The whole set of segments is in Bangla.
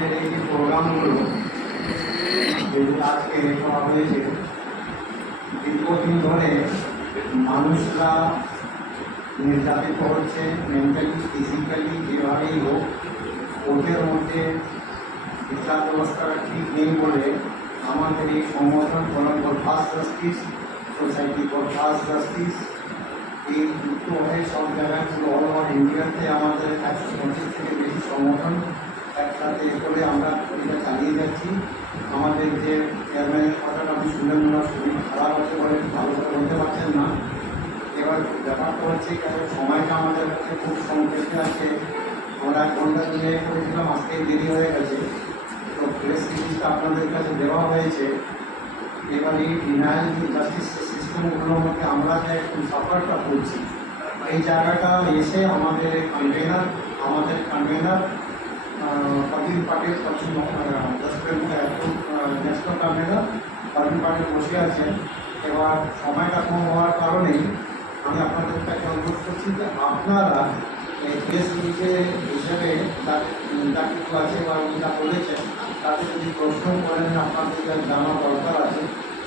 আমাদের এই যে প্রোগ্রামগুলো যেগুলো আজকে করা হয়েছে, দীর্ঘদিন ধরে মানুষরা নির্যাতিত হচ্ছে, মেন্টালি ফিজিক্যালি যেভাবেই হোক। ওদের মধ্যে বিচার ব্যবস্থাটা ঠিক নেই বলে আমাদের এই সংগঠন forum for fast justice, society for fast justice, এই যুক্ত হয়ে সব জায়গায় পুরো অল ওভার ইন্ডিয়াতে আমাদের 125 থেকে বেশি সংগঠন একসাথে করে আমরা এটা চালিয়ে যাচ্ছি। আমাদের যে চেয়ারম্যানের কথাটা আমি শুনলেন না, শরীর খারাপ আছে বলে ভালো করে বলতে পারছেন না। এবার ব্যাপারটা হচ্ছে সময়টা আমাদের কাছে খুব সংক্ষেপে আছে। আমরা 1 ঘন্টা দিনে করেছিলাম, আজকে দেরি হয়ে গেছে। তো প্রেস রিলিজটা আপনাদের কাছে দেওয়া হয়েছে। এবার এই ডিনায়াল জাস্টিস সিস্টেমগুলোর মধ্যে আমরা যে একটু সাফারটা করছি, এই জায়গাটা এসে আমাদের কনভেনার পাটিল পাটিল পশ্চিম ন্যাশনাল কনভেনার পাটিল পাটিল বসে আছেন। এবার সময়টা কম হওয়ার কারণেই আমি আপনাদের কাছে অনুরোধ করছি যে আপনারা প্রেস রিলিজে হিসেবে যা কিছু আছে বা উনি যা বলেছেন তাতে যদি প্রশ্ন করেন, আপনাদের যা জানা দরকার আছে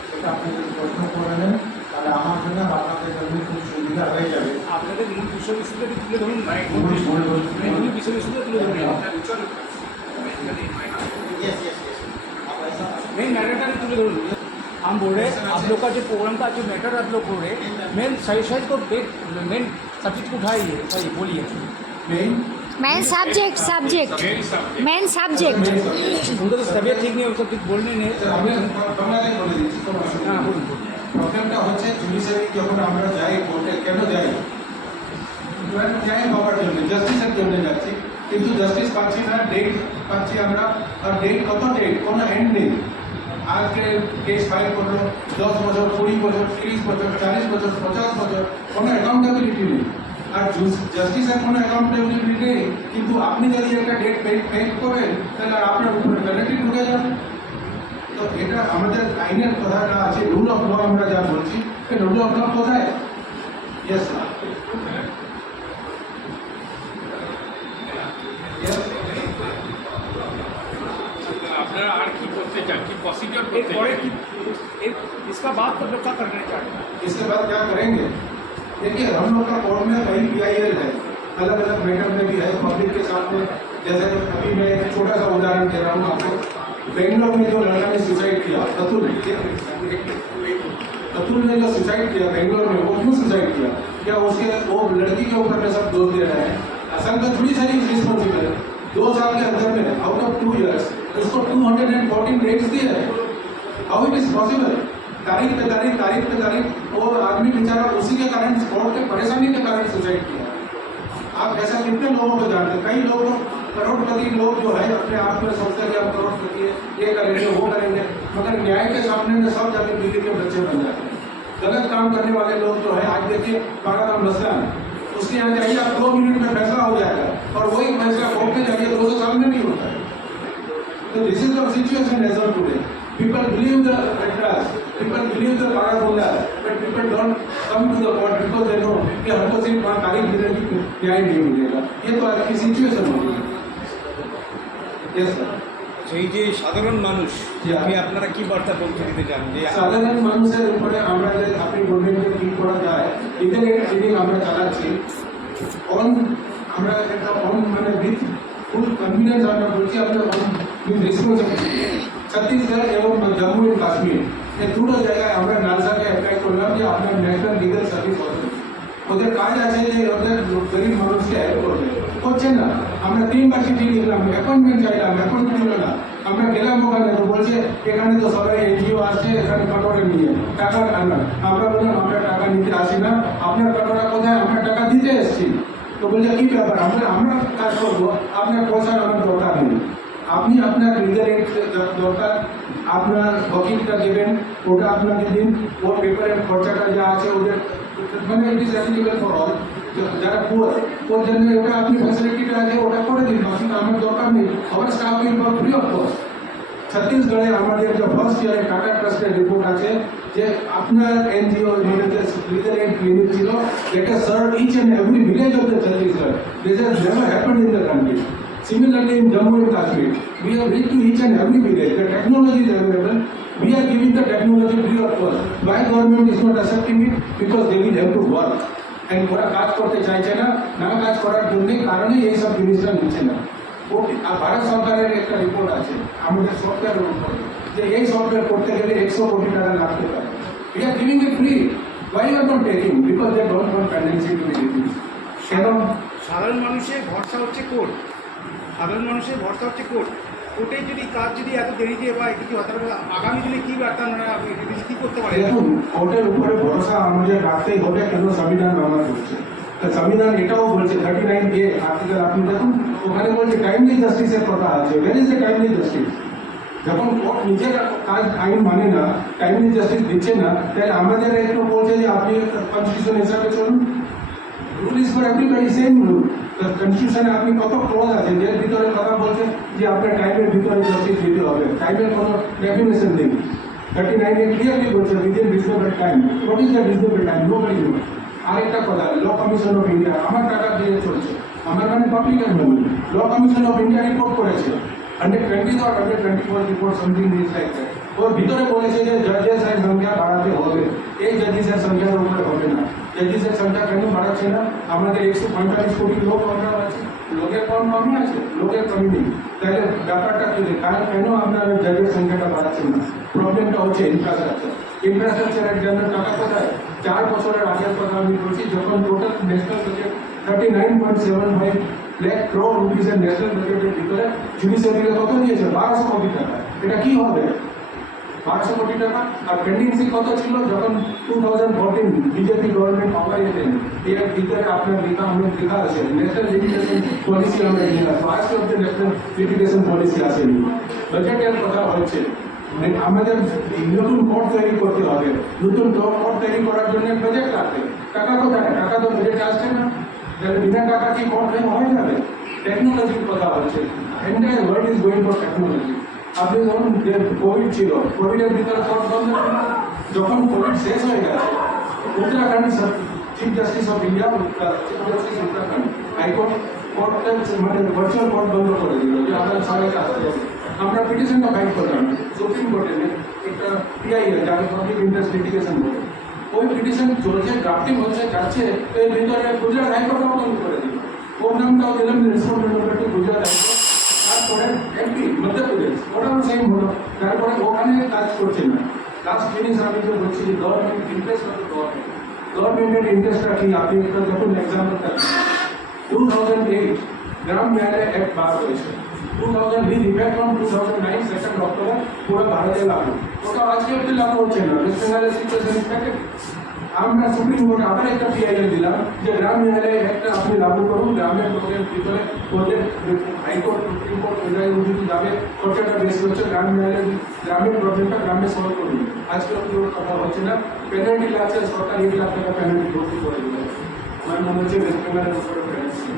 সেটা আপনি যদি প্রশ্ন করে নেন তাহলে আমার জন্য আপনাদের জন্য খুব সুবিধা হয়ে যাবে। আপনাদের মূল বিষয়বস্তুটা তুলে ধরুন, মূল বিষয়বস্তুটা তুলে ধরুন, मेन मैटर तुले धरुन। हम बोल रहे हैं आप लोग का जो प्रोग्राम का जो मैटर आप लोग बोल रहे हैं, मेन सही को मेन सब्जेक्ट को उठाइए, सही बोलिए मेन सब्जेक्ट उनका तो तबियत ठीक नहीं है, उसको कुछ बोलने नहीं। हाँ बोलूँ প্রবলেমটা হচ্ছে জুডিশিয়ারি যখন আমরা যাই কোর্টে, কেন যাই? পাওয়ার জন্য, জাস্টিসের জন্য যাচ্ছি, কিন্তু জাস্টিস পাচ্ছি না, ডেট পাচ্ছি আমরা। আর ডেট কত ডেট, কোনো এন্ড নেই। আজকে কেস ফাইল করলো 10 বছর, 20 বছর, 30 বছর, 40 বছর, 50 বছর, কোনো অ্যাকাউন্টেবিলিটি নেই। আর জাস্টিসের কোনো অ্যাকাউন্টেবিলিটি নেই, কিন্তু আপনি যদি একটা ডেট পেড করেন তাহলে আপনার উপরে পেনাল্টি ঢুকে যাবে। তো এটা আমাদের আইনের কথাটা আছে, রুল অফ ল আমরা যা বলছি, রুল অফ ল কোথায়? ইয়েস স্যার, আপনারা আর কি করতে চান, কি প্রসিডিওর করতে চান? इसका बाद तो लोग क्या करना चाहते हैं? इसके बाद क्या करेंगे? देखिए हम लोग का कोर्ट में कई PIL है, अलग अलग मैटर में भी है पब्लिक के सामने। जैसे अभी मैं एक छोटा सा उदाहरण दे रहा हूँ आपको। बेंगलोर में जो लड़का ने सुसाइड किया, अतुल ने जो सुसाइड किया बेंगलोर में, वो क्यों सुसाइड किया? क्या उसके वो लड़की के ऊपर में सब दोष दे रहे हैं? असल में थोड़ी सारी रिस्पॉन्सिबल है। 2 साल के अंदर में आउट ऑफ 2 years उसको 214 रेट्स दिए हैं। How it is possible? तारीख पे तारीख वो आदमी बेचारा उसी के कारण, कोर्ट के परेशानी के कारण सुसाइड किया। आप ऐसा कितने लोगों को जानते हैं? कई लोग, करोड़पति लोग जो है अपने आप में सोचते हैं कि आप करोड़पति है, ये करेंगे वो करेंगे, मगर न्याय के सामने में सब जाके बीवी के बच्चे बन जाते हैं। गलत काम करने वाले लोग जो है, आज देखिए बाराम मसला है, उसके यहाँ जाइए आप 2 मिनट में फैसला हो जाएगा, और वही फैसला कोर्ट में जाइए 200 साल में नहीं होता है। तो this is the situation as of today. People believe the address, people believe the parabola, but people don't come to the court because they know कि हमको सिर्फ तारीख मिलेगी, न्याय नहीं मिलेगा। ये तो आज की सिचुएशन हो गई। Yes sir. সেই যে সাধারণ মানুষ, আপনি আপনারা কি বার্তা পৌঁছে দিতে চান? যে সাধারণ মানুষের উপরে আমরা যে আপনি বলবেন যে কী করা যায়, ইন্টারনেট ট্রেনিং আমরা চালাচ্ছি। আমরা একটা মানে উইথ ফুল কনফিডেন্স আমরা বলছি, আপনার উইথ রেসপন্সিবিলিটি। छत्तीसगढ़ एवं जम्मू एंड काश्मीर ये দুটো জায়গায় আমরা নালসাকে অ্যাপ্লাই করলাম যে আপনার ন্যাশনাল লিগাল সার্ভিস হবে। ওদের কাজ আছে যে ওদের গরিব মানুষকে হেল্প করবে, করছেন না। আমরা 3বার চিঠি লিখলাম, অ্যাপয়েন্টমেন্ট চাইলাম, অ্যাপয়েন্টমেন্ট হলো না। আমরা গেলাম ওখানে, তো বলছে এখানে তো সবাই NGO আসছে, এখানে কাটোরা নিয়ে টাকা আনলাম। আমরা বললাম আমরা টাকা নিতে আসি না, আপনার কাটোরা কোথায়? আমরা টাকা দিতে এসেছি। তো বলছে কী ব্যাপার? আমরা কাজ করবো, আপনার পয়সার আমার দরকার নেই। আপনি আপনার লিগাল এড দরকার, আপনার ওকিলটা দেবেন, ওটা আপনাকে দিন, ও পেপারের খরচাটা যা আছে ওদের মানে it is applicable for all. যারা পুয়ার ওর জন্য ওটা আপনি ফ্যাসিলিটিটা আছে ওটা করে দিন, বাকি আমার দরকার নেই। আমার staff will work free of cost. ছত্তিশগড়ে আমাদের যে ফার্স্ট ইয়ারে টাটা ট্রাস্টের রিপোর্ট আছে যে আপনার NGO লিগাল এড ক্লিনিক ছিল, এটা serve each and every village of the Chhattisgarh. This has never happened in the country. Similarly, in Jammu and Kashmir, we have reached to each and every village. The technology is available. We are giving the technology free of cost. Why government is not accepting it? Because they will have to work. And ওরা কাজ করতে চাইছে না, না কাজ করার জন্য কারণে এই সব জিনিসটা নিচ্ছে না। ওকে, আর ভারত সরকারের একটা রিপোর্ট আছে আমাদের সফটওয়্যারের উপরে যে এই সফটওয়্যার করতে গেলে 100 কোটি টাকা লাগতে পারে। We are giving it free. Why you are not taking? Because they don't want pendency to be reduced. কেন? সাধারণ মানুষের ভরসা হচ্ছে কোর্ট, সাধারণ মানুষের ভরসা হচ্ছে কোর্ট। কোর্টে যদি কাজ যদি এত দেরিতে বা কিছু হয় তাহলে আগামী দিনে কী বার্তা কী করতে পারে? দেখুন, কোর্টের উপরে ভরসা আমাদের রাখতেই হবে, কেন সংবিধান ব্যবহার করছে। তো সংবিধান এটাও বলছে 39A আর্টিকেল আপনি দেখুন, ওখানে বলছে টাইমলি জাস্টিসের কথা আছে। Where is the timely justice? যখন কোর্ট নিজের কাজ আইন মানে না, টাইমলি জাস্টিস দিচ্ছে না, তাহলে আমাদের একটু বলছে যে আপনি কনস্টিটিউশন হিসাবে চলুন। Rule is for everybody, same rule. কনস্টিটিউশনে আপনি কত ক্লজ আছে এর ভিতরে কথা বলছেন যে আপনার টাইমের ভিতরে জাস্টিস দিতে হবে। টাইমের কোনো ডেফিনেশন নেই। 39A ক্লিয়ারলি বলছে within reasonable time. What is the reasonable time? Nobody knows. আরেকটা কথা, ল কমিশন অফ ইন্ডিয়া আমার টাকা দিয়ে চলছে, আমার মানে public money. Law commission of India report করেছে 120 or 124 report, something is like that. ওর ভিতরে বলেছে যে জজেসের সংখ্যা বাড়াতে হবে, এই জজেসের সংখ্যার উপরে হবে না। জজেসের সংখ্যা কেন বাড়াচ্ছে না? আমাদের 145 কোটি লোক আমরা আছে, লোকের কম কমই আছে, লোকের কমই নেই। তাহলে ব্যাপারটা কি? কারণ কেন আপনার জজের সংখ্যাটা বাড়াচ্ছেন না? প্রবলেমটা হচ্ছে ইনফ্রাস্ট্রাকচার। ইনফ্রাস্ট্রাকচারের জন্য টাকা কোথায়? 4 বছরের আগের কথা আমি বলছি, যখন total national budget 39.75 lakh crore রুপিসের ন্যাশনাল বাজেটের ভিতরে জুডিশিয়ারিকে কত দিয়েছে? 1200 কোটি টাকা। এটা কি হবে? 1200 কোটি টাকা। আর পেন্ডিংসি কত ছিল যখন 2014 বিজেপি গভর্নমেন্ট পাওয়ারে এলেন? এর ভিতরে আপনার লেখা অনেক লেখা আছে ন্যাশনাল এডুকেশন পলিসি আমরা নিয়ে আসবো। আজকে অব্দি ন্যাশনাল এডুকেশন পলিসি আসেনি। বাজেটের কথা হচ্ছে আমাদের নতুন কোর্ট তৈরি করতে হবে। নতুন কোর্ট তৈরি করার জন্য বাজেট লাগবে। টাকা কোথায়? টাকা তো বাজেট আসছে না। তাহলে বিনা টাকা কি কোর্ট হয়ে যাবে? টেকনোলজির কথা হচ্ছে, entire world is going for technology. আপনি ধরুন যে কোভিড ছিল, কোভিডের ভিতরে কোর্ট বন্ধ ছিল। যখন কোভিড শেষ হয়ে গেছে, Uttarakhand chief justice of India, chief justice Uttarakhand হাইকোর্ট কোর্টটা মানে ভার্চুয়াল কোর্ট বন্ধ করে দিল যে আপনার সবাইকে আসতে হবে। আমরা পিটিশনটা ফাইল করলাম সুপ্রিম কোর্টে, একটা PIL যাকে পাবলিক ইন্টারেস্ট লিটিগেশন বলে। ওই পিটিশন চলছে, ড্রাফটিং হচ্ছে, যাচ্ছে, এর ভিতরে গুজরাট হাইকোর্টও বন্ধ করে দিল। ওর নামটাও দিলাম রেসপন্ডেন্ট হবে টু গুজরাট হাইকোর্ট। তারপরে MP মধ্যপ্রদেশ, ওটাও সেম হলো। তারপরে ওখানে কাজ করছে না। লাস্ট জিনিস আমি তো বলছি যে গভর্নমেন্ট ইন্টারেস্ট হবে, গভর্নমেন্টের ইন্টারেস্টটা কি? আপনি একটা যখন এক্সাম্পল 2008 গ্রাম ন্যায়ালয় অ্যাক্ট বার হয়েছে। 2000 with effect on 2009 2nd October পুরো ভারতে লাগু। ওটা আজকে অব্দি লাগু হচ্ছে না। ওয়েস্ট বেঙ্গলের সিচুয়েশন ইম্প্যাক্টেড। আমরা সুপ্রিম কোর্টে আবার একটা PIL দিলাম যে গ্রাম ন্যায়ালয় একটা আপনি লাগু করুন, গ্রামের লোকের ভিতরে ওদের হাইকোর্ট সুপ্রিম কোর্ট ওইটাই যদি যাবে, খরচাটা বেশি হচ্ছে, গ্রাম ন্যায়ালয় গ্রামের প্রবলেমটা গ্রামে সলভ করুন। আজকে অব্দি ওর কথা হচ্ছে না। পেনাল্টি লাগছে, সরকার 1 লাখ টাকা পেনাল্টি ভর্তি করে দিল। আমার মনে হচ্ছে ওয়েস্ট বেঙ্গলের উপরে পেনাল্টি।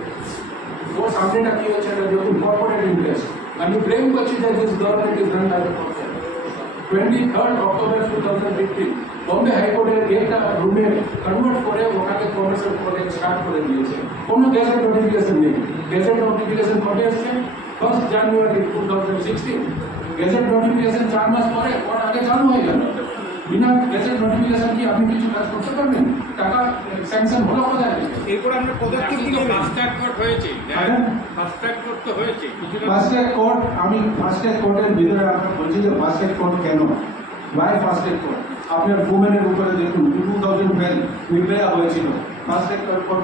ওর সামনেটা কি হচ্ছে না দেখুন, কর্পোরেট ইন্টারেস্ট। আমি ব্লেম করছি যে this government is run by the corporate. 23 October 2015 Bombay হাইকোর্টের একটা রুমে কনভার্ট করে ওখানে কমার্শিয়াল কলেজ স্টার্ট করে দিয়েছে। কোনো গেজেট নোটিফিকেশন নেই। গেজেট নোটিফিকেশন কবে আসছে? 1 জানুয়ারি 2016। গেজেট নোটিফিকেশন 4 মাস পরে, ওর আগে চালু হয়ে গেল। বিনা গেজেট নোটিফিকেশন কি আপনি কিছু কাজ করতে পারবেন? টাকা স্যাংশন হলো কোথায়? এরপর আমরা পদক্ষেপ কি নেবেন? ফাস্ট ট্র্যাক কোর্ট হয়েছে, ফাস্ট ট্র্যাক কোর্ট তো হয়েছে। ফাস্ট ট্র্যাক কোর্ট, আমি ফাস্ট ট্র্যাক কোর্টের ভিতরে আপনার বলছি যে ফাস্ট ট্র্যাক কোর্ট কেন? Why fast track court? আপনার উমেনের উপরে দেখুন 2012 নির্ভয়া হয়েছিল। ফাস্ট ট্র্যাক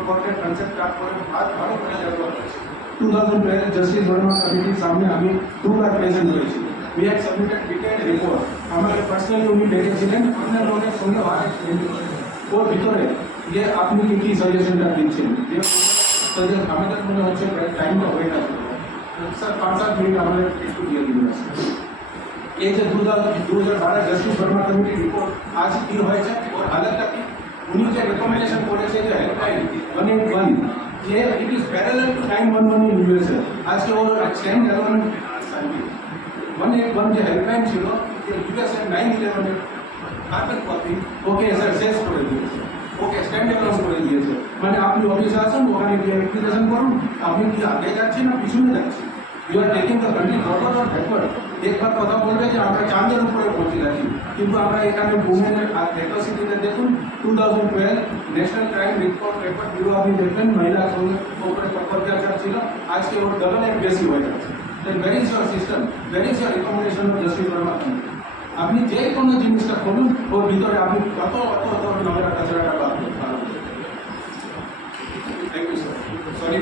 কোর্টের কনসেপ্ট স্টার্ট করে ভালো করে জায়গা হয়েছে। 2012 জাস্টিস বর্মা কমিটির সামনে আমি 2 বার প্রেজেন্ট হয়েছি। We had submitted detailed report. আমাকে পার্সোনালি উনি ডেকেছিলেন, অন্যান্য অনেক সঙ্গে ওর ভিতরে যে আপনি কি সাজেশনটা দিচ্ছেন, আমাদের মনে হচ্ছে টাইমটা হয়ে গেছে স্যার, 5-7 মিনিট আমাদের একটু দিয়ে দিন। এই যে 2012 জাস্টিস বর্মা কমিটি রিপোর্ট আজ কি হয়েছে, ওর হালতটা কি? উনি যে রেকমেন্ডেশন করেছে যে হেল্পলাইন 181 যে it is parallel to 911 in USA, আজকে ওর স্ট্যান্ড অ্যালোন 181 যে হেল্পলাইন ছিল USA 911 এর হার্ড কপি ওকে স্যার শেষ করে দিয়েছে, ওকে স্ট্যান্ড অ্যালোন করে দিয়েছে। মানে আপনি অফিসে আসুন, ওখানে গিয়ে অ্যাপ্লিকেশন করুন, আপনি কি আগে যাচ্ছেন না পিছনে যাচ্ছেন? You are taking the country forward or backward. একবার কথা বলবে যে আমরা চাঁদের উপরে পৌঁছে যাচ্ছি, কিন্তু আমরা এখানে উমেনের অ্যাট্রোসিটিতে দেখুন 2012 ন্যাশনাল ক্রাইম রিপোর্ট ব্যুরো আপনি দেখবেন মহিলা সঙ্গে উপরে অত্যাচার ছিল, আজকে ওর ডবলের বেশি হয়ে যাচ্ছে। Then where is your system, where is your recommendation of justice Verma. আপনি যে কোনো জিনিসটা করুন ওর ভিতরে আপনি কত অত অত নোংরা কাছাড়াটা পাবেন। Thank you sir, sorry